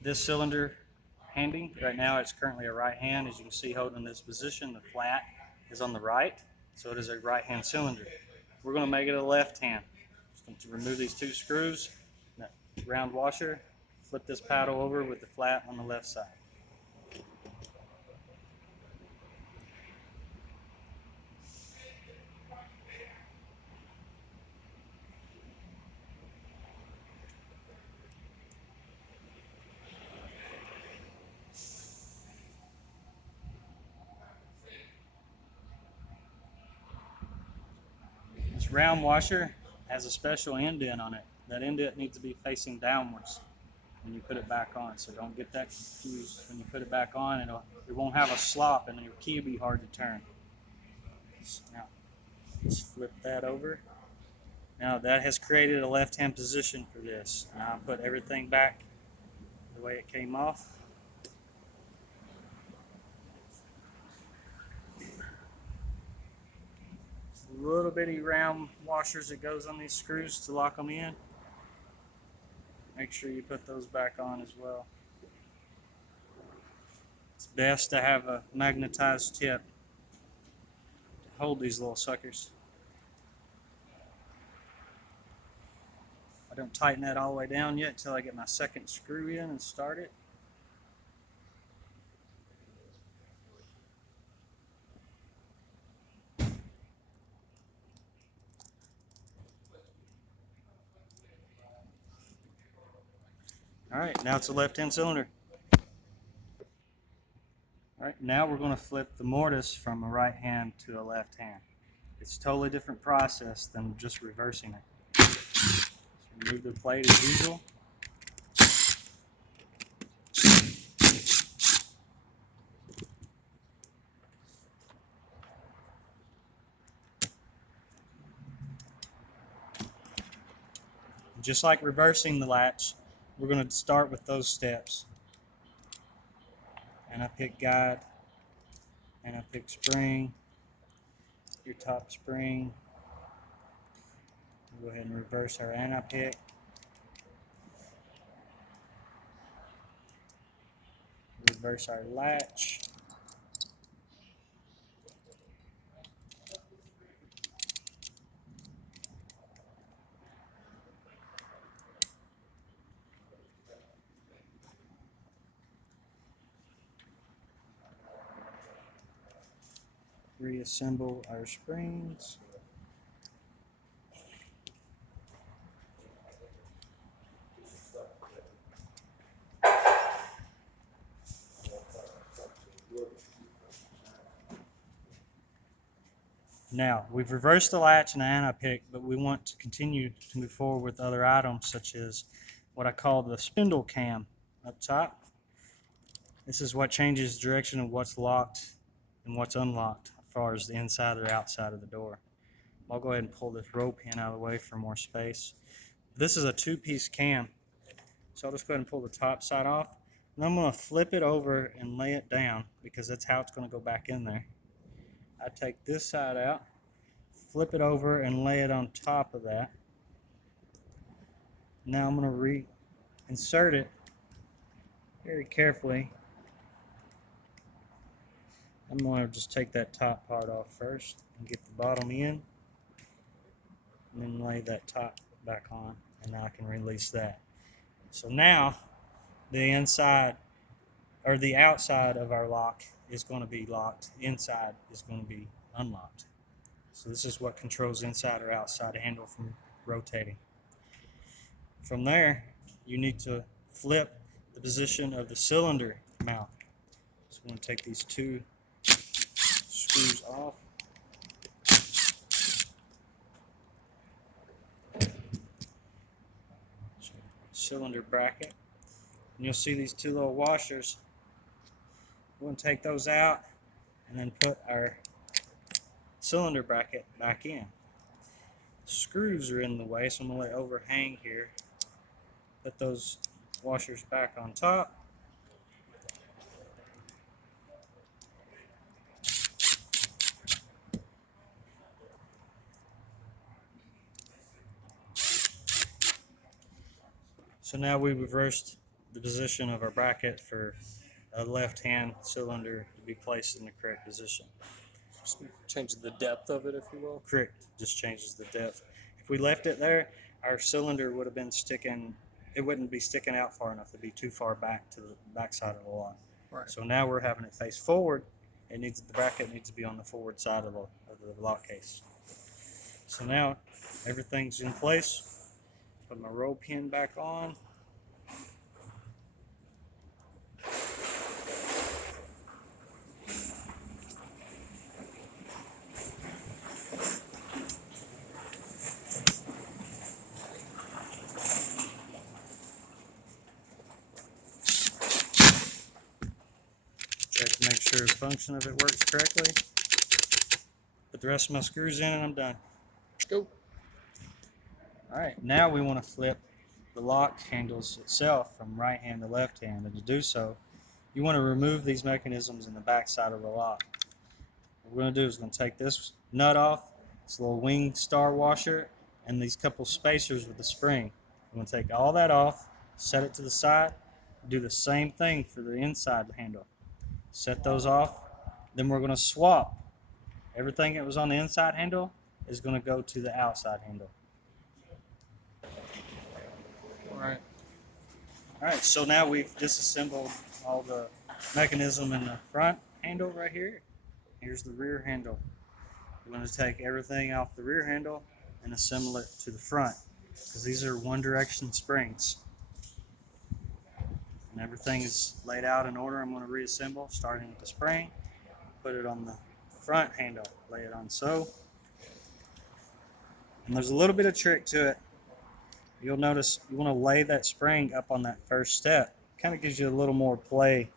This cylinder handing, right now it's currently a right hand. As you can see, holding this position, the flat is on the right, so it is a right hand cylinder. We're going to make it a left hand. Just going to remove these two screws, that round washer, flip this paddle over with the flat on the left side. This round washer has a special indent on it. That indent needs to be facing downwards when you put it back on, so don't get that confused. When you put it back on, it won't have a slop and your key will be hard to turn. Now, let's flip that over. Now that has created a left-hand position for this. Now I'll put everything back the way it came off. Little bitty round washers that goes on these screws to lock them in. Make sure you put those back on as well. It's best to have a magnetized tip to hold these little suckers. I don't tighten that all the way down yet until I get my second screw in and start it. All right, now it's a left-hand cylinder. All right, now we're going to flip the mortise from a right hand to a left hand. It's a totally different process than just reversing it. So remove the plate as usual. Just like reversing the latch, we're going to start with those steps. And I pick guide, and I pick spring, your top spring. We'll go ahead and reverse our anti-pick. Reverse our latch. Reassemble our springs. Now, we've reversed the latch and the anti-pick, but we want to continue to move forward with other items such as what I call the spindle cam up top. This is what changes the direction of what's locked and what's unlocked as far as the inside or outside of the door. I'll go ahead and pull this rope pin out of the way for more space. This is a two-piece cam, so I'll just go ahead and pull the top side off. And I'm going to flip it over and lay it down because that's how it's going to go back in there. I take this side out, flip it over and lay it on top of that. Now I'm going to reinsert it very carefully. I'm going to just take that top part off first and get the bottom in, and then lay that top back on, and now I can release that. So now the inside or the outside of our lock is going to be locked. The inside is going to be unlocked. So this is what controls inside or outside handle from rotating. From there, you need to flip the position of the cylinder mount. So I'm going to take these two screws off. Cylinder bracket. And you'll see these two little washers. We're going to take those out and then put our cylinder bracket back in. Screws are in the way, so I'm going to let it overhang here. Put those washers back on top. So now we reversed the position of our bracket for a left-hand cylinder to be placed in the correct position. Just change the depth of it, if you will. Correct. Just changes the depth. If we left it there, our cylinder would have been sticking. It wouldn't be sticking out far enough. It'd be too far back to the back side of the lock. Right. So now we're having it face forward. The bracket needs to be on the forward side of the lock case. So now everything's in place. Put my roll pin back on. Check to make sure the function of it works correctly. Put the rest of my screws in and I'm done. Go. Alright, now we want to flip the lock handles itself from right hand to left hand, and to do so, you want to remove these mechanisms in the back side of the lock. What we're going to do is going to take this nut off, this little wing star washer, and these couple spacers with the spring. We're going to take all that off, set it to the side, do the same thing for the inside handle. Set those off, then we're going to swap. Everything that was on the inside handle is going to go to the outside handle. Alright. Alright, so now we've disassembled all the mechanism in the front handle right here. Here's the rear handle. We're going to take everything off the rear handle and assemble it to the front, because these are one direction springs. And everything is laid out in order. I'm going to reassemble, starting with the spring, put it on the front handle, lay it on so. And there's a little bit of trick to it. You'll notice you want to lay that spring up on that first step. Kind of gives you a little more play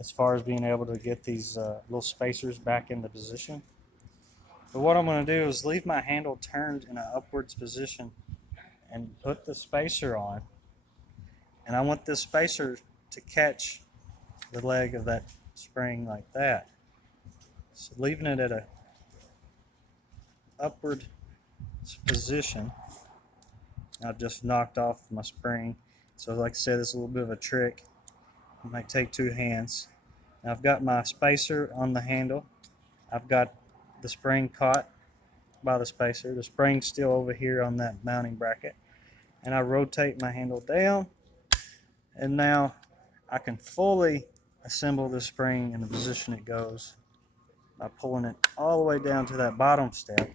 as far as being able to get these little spacers back into position. But what I'm going to do is leave my handle turned in an upwards position and put the spacer on. And I want this spacer to catch the leg of that spring like that. So leaving it at a upward position. I've just knocked off my spring. So like I said, this is a little bit of a trick. You might take two hands. Now I've got my spacer on the handle. I've got the spring caught by the spacer. The spring's still over here on that mounting bracket. And I rotate my handle down. And now I can fully assemble the spring in the position it goes by pulling it all the way down to that bottom step,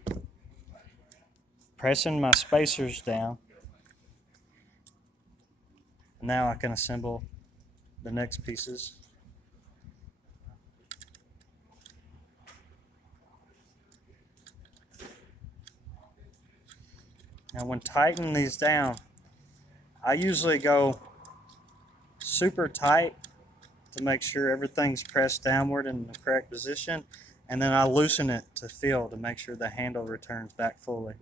pressing my spacers down. Now I can assemble the next pieces. Now when tightening these down, I usually go super tight to make sure everything's pressed downward in the correct position, and then I loosen it to feel to make sure the handle returns back fully.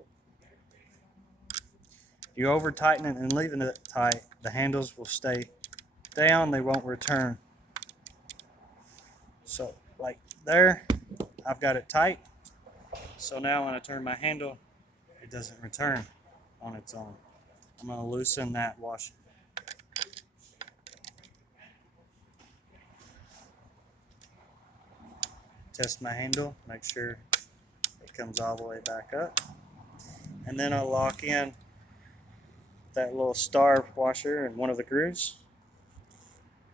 You over tighten it and leaving it tight, the handles will stay down, they won't return. So like there, I've got it tight. So now when I turn my handle, it doesn't return on its own. I'm going to loosen that washer. Test my handle, make sure it comes all the way back up. And then I'll lock in that little star washer in one of the grooves.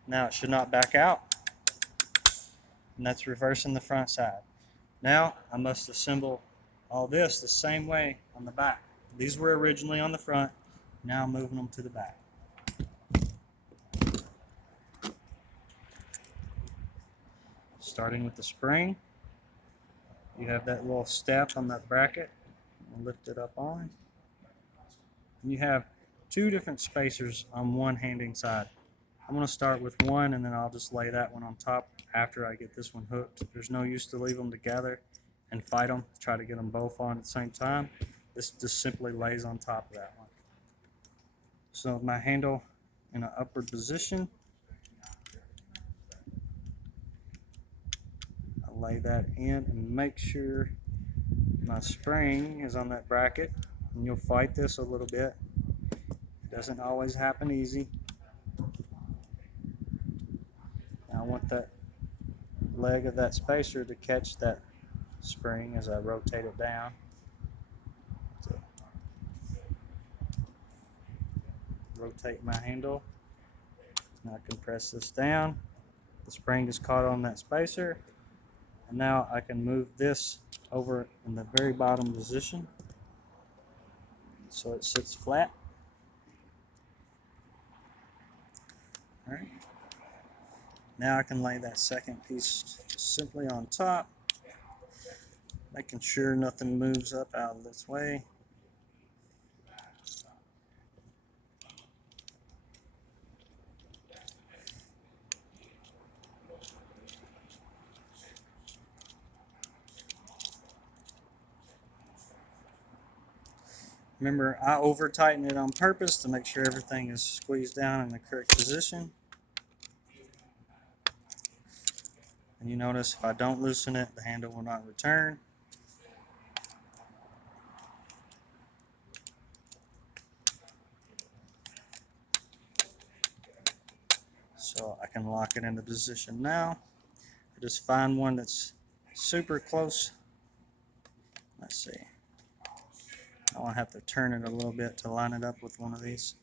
Now it should not back out. And that's reversing the front side. Now I must assemble all this the same way on the back. These were originally on the front, now I'm moving them to the back. Starting with the spring, you have that little step on that bracket. I'll lift it up on. And you have two different spacers on one handing side. I'm going to start with one and then I'll just lay that one on top after I get this one hooked. There's no use to leave them together and fight them, try to get them both on at the same time. This just simply lays on top of that one. So my handle in an upward position, I lay that in and make sure my spring is on that bracket, and you'll fight this a little bit. It doesn't always happen easy. want that leg of that spacer to catch that spring as I rotate it down. So, rotate my handle. Now I can press this down. The spring is caught on that spacer. And now I can move this over in the very bottom position so it sits flat. All right. Now I can lay that second piece just simply on top, making sure nothing moves up out of this way. Remember, I over tighten it on purpose to make sure everything is squeezed down in the correct position. And you notice if I don't loosen it, the handle will not return. So I can lock it into position now. I just find one that's super close. Let's see. I want to have to turn it a little bit to line it up with one of these.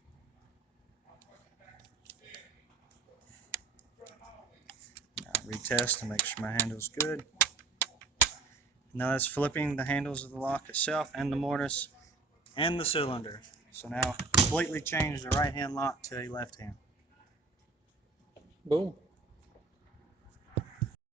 Now retest to make sure my handle's good. Now that's flipping the handles of the lock itself and the mortise and the cylinder. So now completely change the right hand lock to a left hand. Boom.